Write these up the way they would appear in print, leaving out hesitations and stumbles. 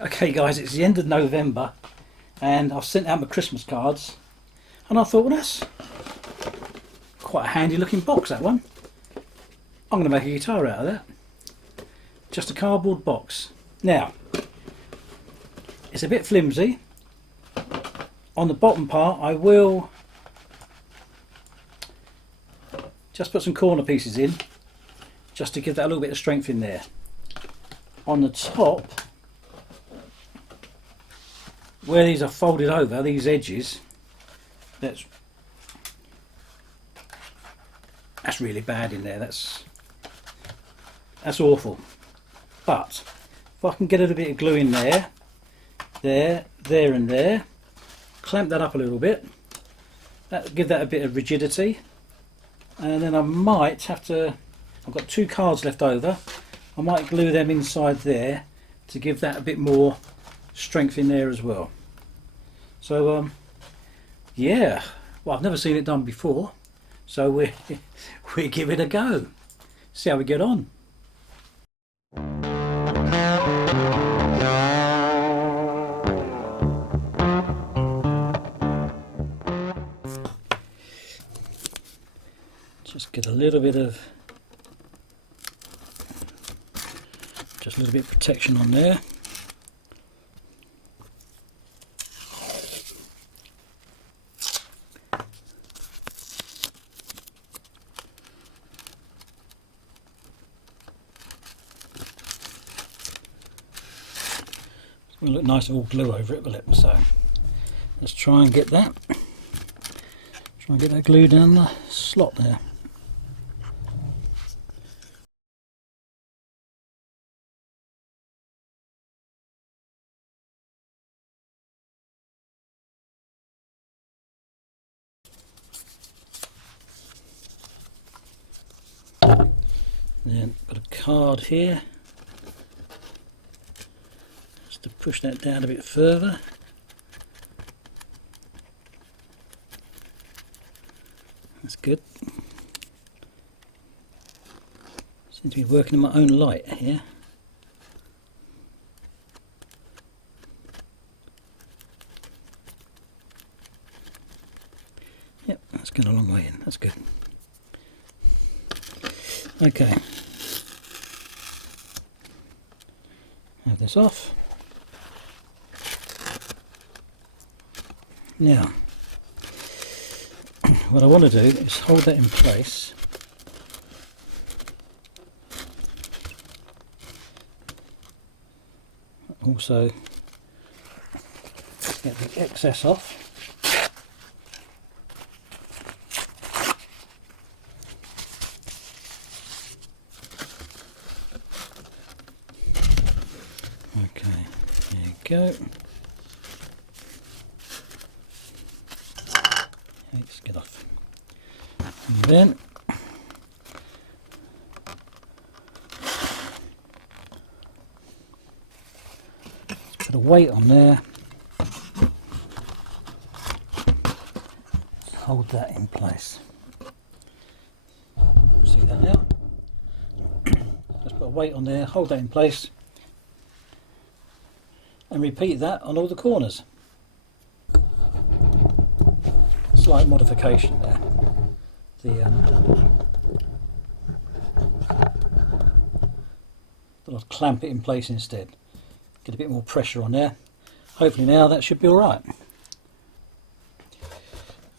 Okay guys, it's the end of November and I've sent out my Christmas cards and I thought, well, that's quite a handy looking box, that one. I'm going to make a guitar out of that. Just a cardboard box. Now, it's a bit flimsy. On the bottom part I will just put some corner pieces in just to give that a little bit of strength in there. On the top, where these are folded over, these edges, that's really bad in there. That's awful. But if I can get a little bit of glue in there, there and there, clamp that up a little bit, that'll give that a bit of rigidity. And then I might have to, I've got 2 cards left over, I might glue them inside there to give that a bit more strength in there as well. So yeah, well, I've never seen it done before, so we give it a go, see how we get on. Just get a little bit of protection on there. It's going to look nice with all glue over it, will it? So let's try and get that. Try and get that glue down the slot there. Then got a card here, just to push that down a bit further. That's good. Seem to be working in my own light here. Yep, that's going a long way in. That's good. Okay, have this off. Now, what I want to do is hold that in place. Also, get the excess off. Okay, there you go. Let's get off. And then let's put a weight on there. Let's hold that in place. See that now? Just put a weight on there, hold that in place. And repeat that on all the corners. Slight modification there. I'll clamp it in place instead. Get a bit more pressure on there. Hopefully now that should be alright.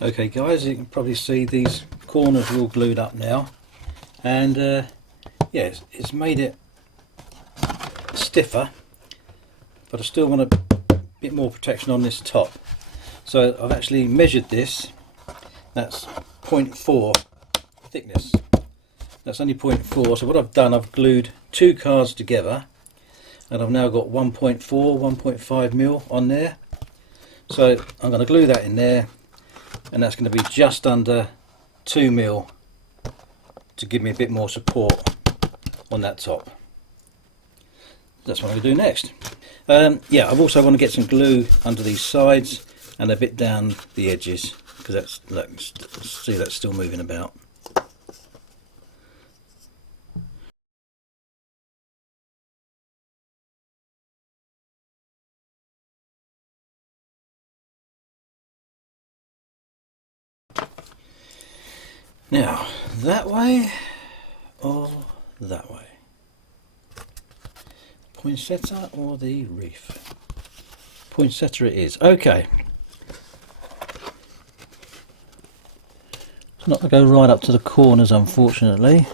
Okay guys, you can probably see these corners are all glued up now. And yeah, it's made it stiffer. But I still want a bit more protection on this top. So I've actually measured this. That's 0.4 thickness. That's only 0.4. So what I've done, I've glued 2 cards together and I've now got 1.4, 1.5 mil on there. So I'm going to glue that in there and that's going to be just under 2 mil to give me a bit more support on that top. That's what I'm going to do next. Yeah, I've also want to get some glue under these sides and a bit down the edges because that's, look, see, that's still moving about. Now, that way or that way? Poinsettia or the reef? Poinsettia it is. Okay. It's not going to go right up to the corners, unfortunately.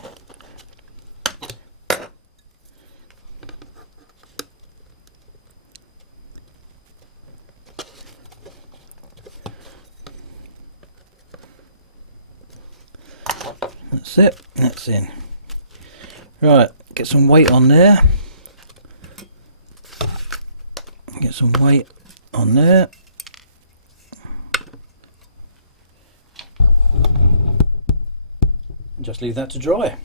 That's it, that's in. Right, get some weight on there. Get some weight on there. And just leave that to dry.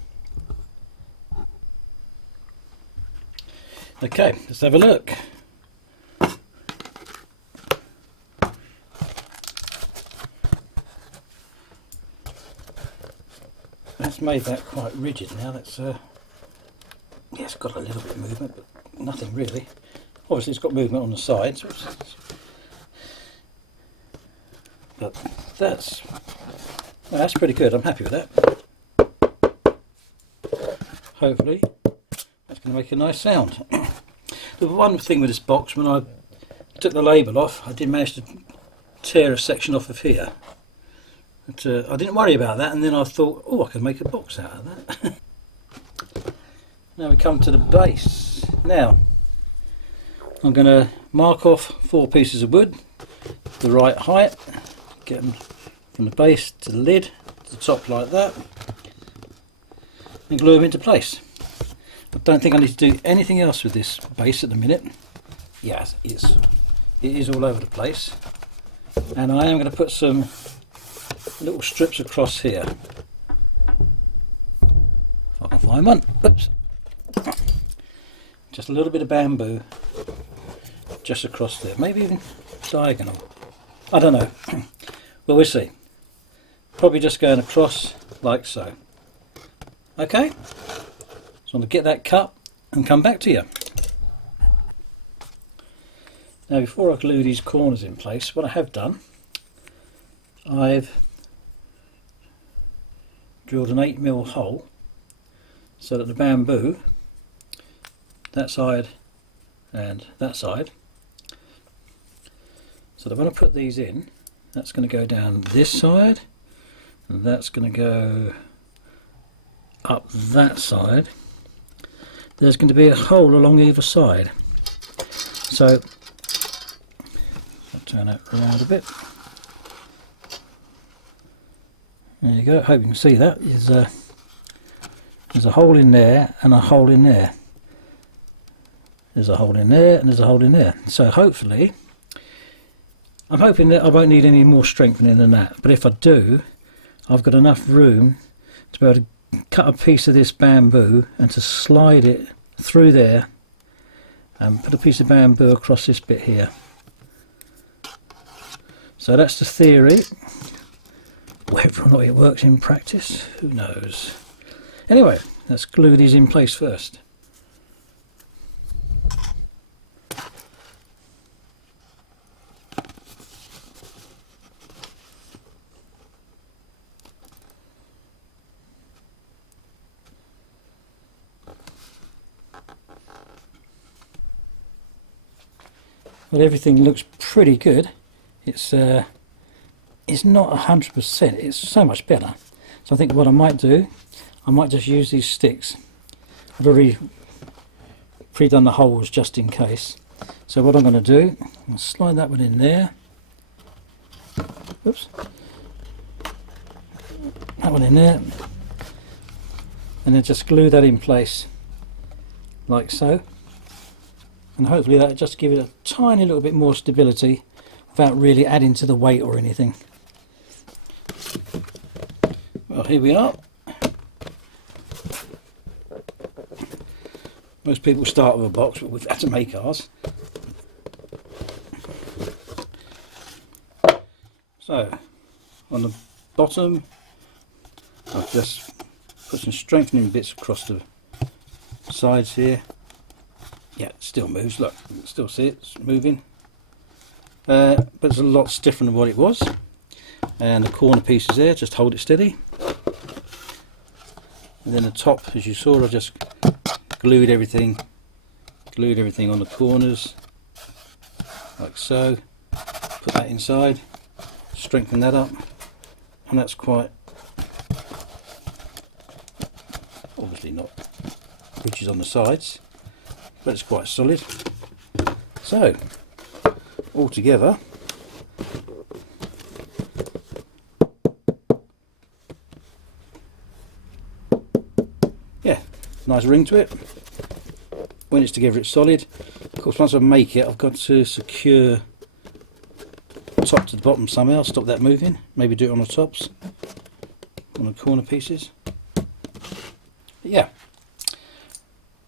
Okay, let's have a look. That's made that quite rigid now. That's yeah, it's got a little bit of movement, but nothing really. Obviously, it's got movement on the sides, but that's pretty good. I'm happy with that. Hopefully, that's going to make a nice sound. The one thing with this box, when I took the label off, I did manage to tear a section off of here. But I didn't worry about that, and then I thought, oh, I can make a box out of that. Now we come to the base. Now, I'm going to mark off 4 pieces of wood, the right height, get them from the base to the lid, to the top like that, and glue them into place. I don't think I need to do anything else with this base at the minute. Yes, it is all over the place. And I am going to put some little strips across here. If I can find one. Oops. Just a little bit of bamboo just across there. Maybe even diagonal. I don't know. Well, we'll see. Probably just going across like so. Okay? So I'm going to get that cut and come back to you. Now, before I glue these corners in place, what I have done, I've drilled an 8mm hole so that the bamboo, that side and that side, so that when I put these in, that's going to go down this side and that's going to go up that side. There's going to be a hole along either side. So I'll turn that around a bit. There you go. Hope you can see that. There's a hole in there and a hole in there. There's a hole in there and there's a hole in there. So hopefully, I'm hoping that I won't need any more strengthening than that. But if I do, I've got enough room to be able to cut a piece of this bamboo and to slide it through there and put a piece of bamboo across this bit here. So that's the theory. Whether or not it works in practice, who knows. Anyway, let's glue these in place first. Well, everything looks pretty good. It's not 100%, it's so much better. So I think what I might do, I might just use these sticks. I've already pre-done the holes just in case. So what I'm going to do, I'll slide that one in there. Oops. That one in there. And then just glue that in place, like so. And hopefully that'll just give it a tiny little bit more stability without really adding to the weight or anything. Well, here we are. Most people start with a box, but we've had to make ours. So, on the bottom, I've just put some strengthening bits across the sides here. Yeah, it still moves, look, you can still see it's moving. But it's a lot stiffer than what it was. And the corner pieces there, just hold it steady. And then the top, as you saw, I just glued everything on the corners like so. Put that inside, strengthen that up, and that's quite, obviously not ridges on the sides, but it's quite solid. So all together, yeah, nice ring to it. When it's together, it's solid. Of course, once I make it, I've got to secure top to the bottom somehow, stop that moving. Maybe do it on the tops, on the corner pieces. But yeah,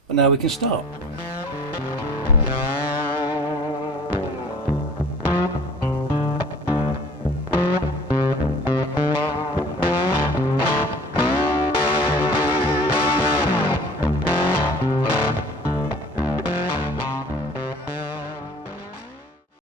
but now we can start.